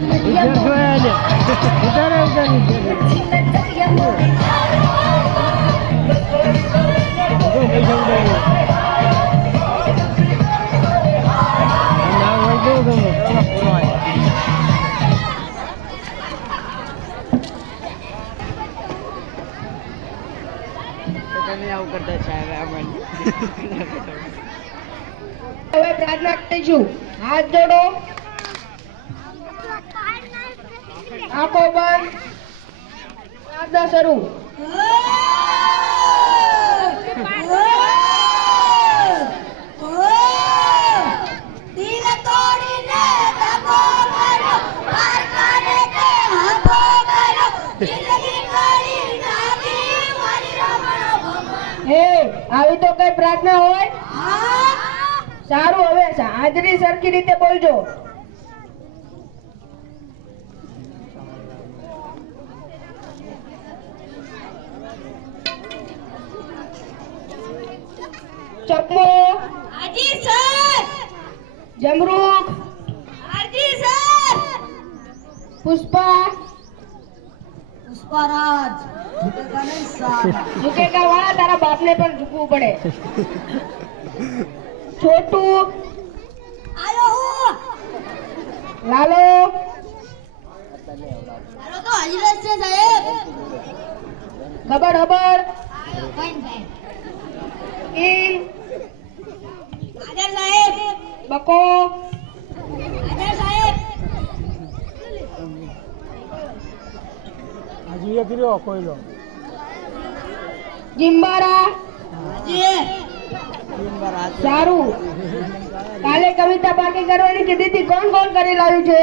હવે પ્રાર્થના કરીશું. હાથ જોડો, આંખો બંધ, પ્રાર્થના શરૂ. આવી તો કઈ પ્રાર્થના હોય? સારું, હવે હાજરી સરખી રીતે બોલજો. ચકમો હાજી સર. જમરૂખ હાજી સર. પુષ્પા પુષ્પરાજ ઝુકેગા વાળા તારા બાપને પણ ઝૂકવું પડે. છોટુ આયો હું. લાલો લાલો તો હાજર છે સાહેબ. ખબર ખબર આયો ફાઈન ફાઈન. કિંગ હાજર સાહેબ. બકો હાજર સાહેબ. આજે એ કર્યો કોઈલો. જિમ્બારા સારું. કાલે કવિતા બાકી કરવાની કીધી હતી, કોણ કોણ કરી લાવ્યું છે?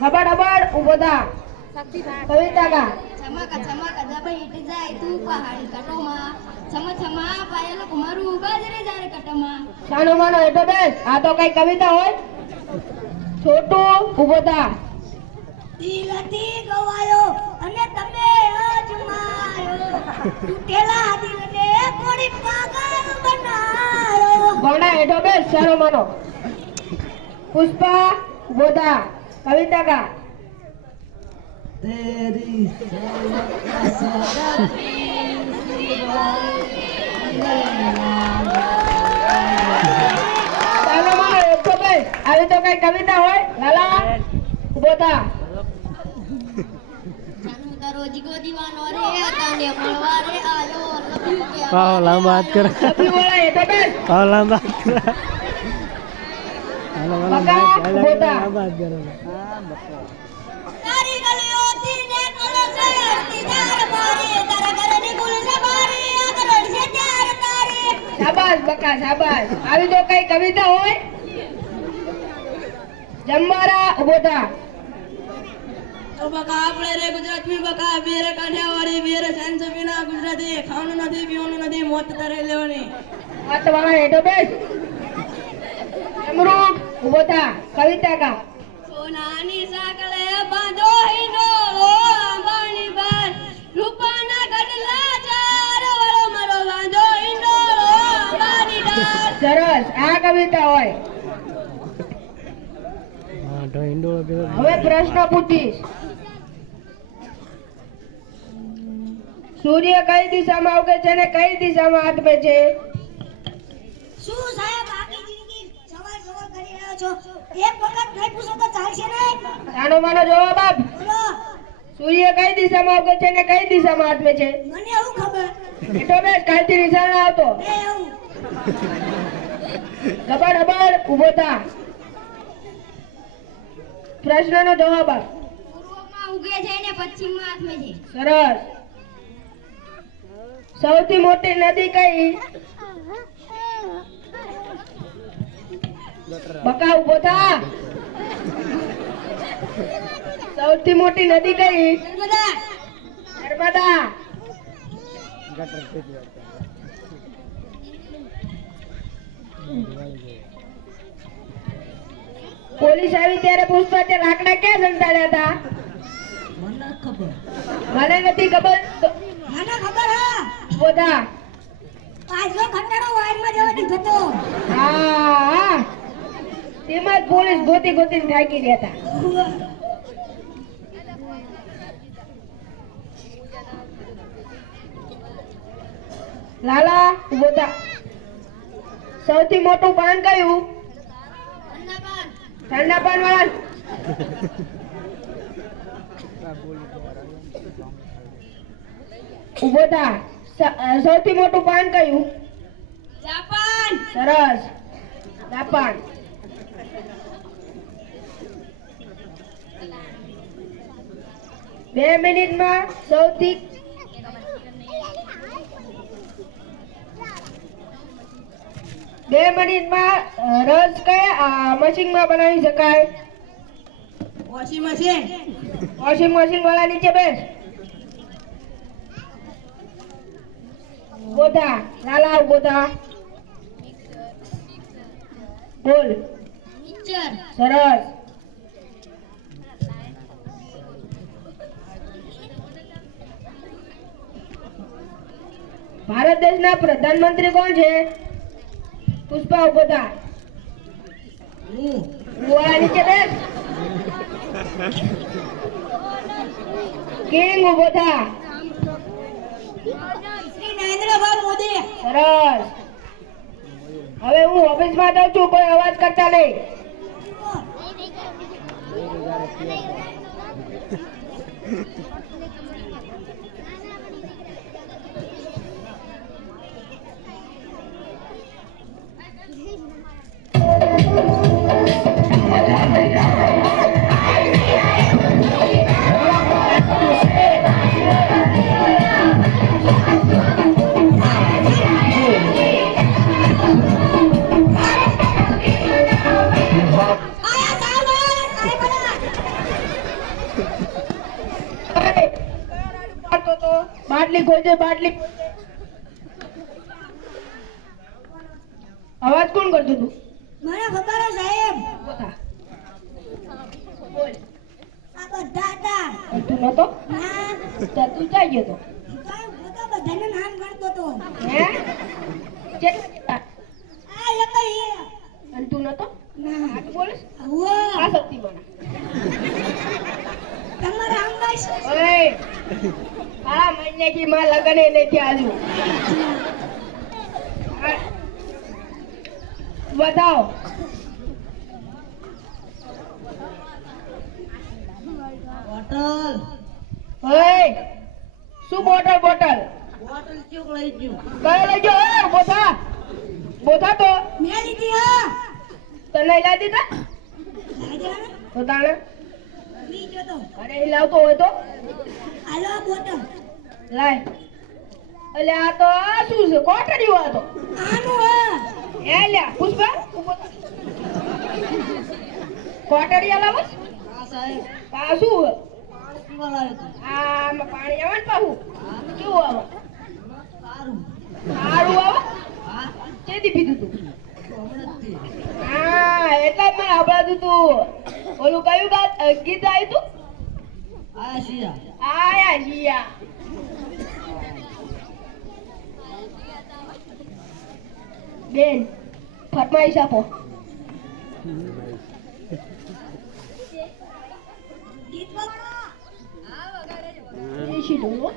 ખબર ખબર ઉભો થા. કવિતા કા ચમકા ચમકા દબાઈ ઈટ જાય તું પહાડી કટોમાં છમ છમા પાયલ કુમારું ગાજરે જારે કટોમાં. સાનો માનો હેઠો બેસ. આ તો કઈ કવિતા હોય? છોટુ ઉભો થા. દિલથી ગવાયો અને તમે અજમાયો તૂટેલા દિલને કોડી પાગલ બનાયો. ગોડા હેઠો બેસ. સાનો માનો. પુષ્પા ઉભો થા. કવિતા કા तेरी આવી તો કઈ કવિતા હોય? લાલા ઉભો થા. જાનુ દરોજ કો દીવાનો રે તાને મળવા રે આયો લખ્યું કે પાવ લાંબા હાથ કરે. સભી વાળા હેઠો બેસ. પાવ લાંબા હાથ કરે. હાલો વાલા બકા, ઉભો થા. લાંબા હાથ કરે. તારી ગલીઓ તીને કલો છે તીદાર મારી તારા ઘરની ગુલ છે મારી આગળ છે ત્યાર તારી. શાબાશ બકા શાબાશ. આવી તો કઈ કવિતા હોય? જમવારા ઉભો થા. तो बका આપણે રે ગુજરાત में बका बेर काठियावाड़ी बेर સાંજ વિના ગુજરાતી ખાવાનું નથી પીવાનું નથી મોત તારે લેવાની. હાથ વાળા હેઠો બેસ. જમરૂખ ઉભો થા. કવિતા કા સોનાની સાંકળે બાંધો હિંડોળો આંબાની બાર રૂપાના ગડલા ચાર વળો મારો બાંધો હિંડોળો આંબાની ડાળ. સરસ. આ કવિતા હોય. હા તો ઈંડોળો પેલો. હવે પ્રશ્ન પૂછીશ. સૂર્ય કઈ દિશામાં ઉગે છે અને કઈ દિશામાં આથમે છે? શું સાહેબ આખી જિંદગી સવાલ સવાલ કરી રહ્યો છો? એક વખત નહીં પૂછો તો ચાલશે નહીં. સાનો માનો જવાબ આપ. બોલો. સૂર્ય કઈ દિશામાં ઉગે છે અને કઈ દિશામાં આથમે છે? મને એવું ખબર. હેઠો બેસ. કાલથી નિશાળ ના આવતો. એ એવું. ખબર ખબર ઉભો થા. પ્રશ્નનો જવાબ આપ. પૂર્વમાં ઉગે છે અને પશ્ચિમમાં આથમે છે. સરસ. સૌથી મોટી નદી કઈ? બકા ઉભો થા. સૌથી મોટી નદી કઈ? નર્મદા. નર્મદા. ગટર પીટી. પોલીસ આવી ત્યારે પૂછતા તે લાકડા ક્યાં સંતાડ્યા હતા? મને ખબર. મને નથી ખબર. મને ખબર હા. બોધા. પાછો ખંડારો વાયરમાં જવા દીધો તો. હા તેમાં જ પોલીસ ગોતી ગોતીને થાકી રહેતા. લાલા ઉભો થા. સૌથી મોટું પાન કયું? ઠંડા પાન વાળા. ઉભો થા. સૌથી મોટું પાન કયું? જાપાન. સરસ. જાપાન. બે મિનિટમાં સૌથી બે મિનિટમાં રસ કયા મશીનમાં બનાવી શકાય? Washing machine. વોશિંગ મશીન વાળા નીચે બેસ. બોધા લાલા બોધા બોલ. મિક્સર. સરસ. ભારત દેશના પ્રધાનમંત્રી કોણ છે? પુષ્પા ઉભો થા. વાળા નીચે બેસ. કિંગ ઉભો થા. શ્રી નરેન્દ્રભાઈ મોદી. સરસ. હવે હું ઓફિસમાં જાઉં છું, કોઈ અવાજ કરતા નહીં. બાટલી ખોલજે, બાટલી. અવાજ કોણ કરતું હતું? મને ખબર છે સાહેબ. બોલ. આ બધા હતા. તું નતો? ના, તો તું ચાઈ ગયો તો. સાહેબ હું તો બધાનું નામ ગણતો હતો. હે? કેટલા? આ એક જ છે. અને તું નતો? ના. સાચું બોલીશ? આવો. આ શક્તિ મને. તમારા આમ બસ. ઓય, આ મહિને કી માં લગન એ નથી આજુ. બતાવો. બોટલ. ઓય, શું બોટલ બોટલ? બોટલ ચૂક લઈ ગયું. કયો લઈ ગયો? ઓય, બોથા. બોથા તો મેં લીધી હા. તને લાવી દીધા? લાગ્યા ને? તો તાણે બીજો તો. અરે એ લાવતો હોય તો હાલો આ બોટલ. લાય. એટલે આ તો આ શું છે? કોટડીયું આ તો. આનું હા. એ લ્યા પુષ્પા ઉભો થા. કોટડીયા લાવો? હા સાહેબ. આ શું છે? પાણી પીવા લાવ્યો હતો. આમાં પાણી આવે ને પાછું કેવું આવે? સારું. સારું આવે? હા. કેદી પીધું તું? હમણાં જ થી. હા, એટલા જ મને હંભળાતું તું. ઓલું કયું ગીત આવ્યું તું? આ શિયા. આયા જીયા. બેન ફરમાઈશ આપો. ગીત વગાડો. દેશી ઢોલ.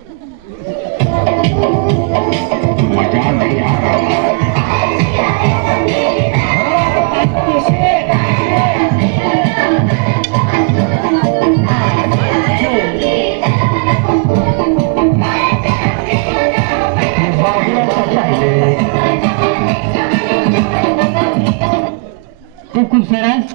ખૂબ ખૂબ સરસ.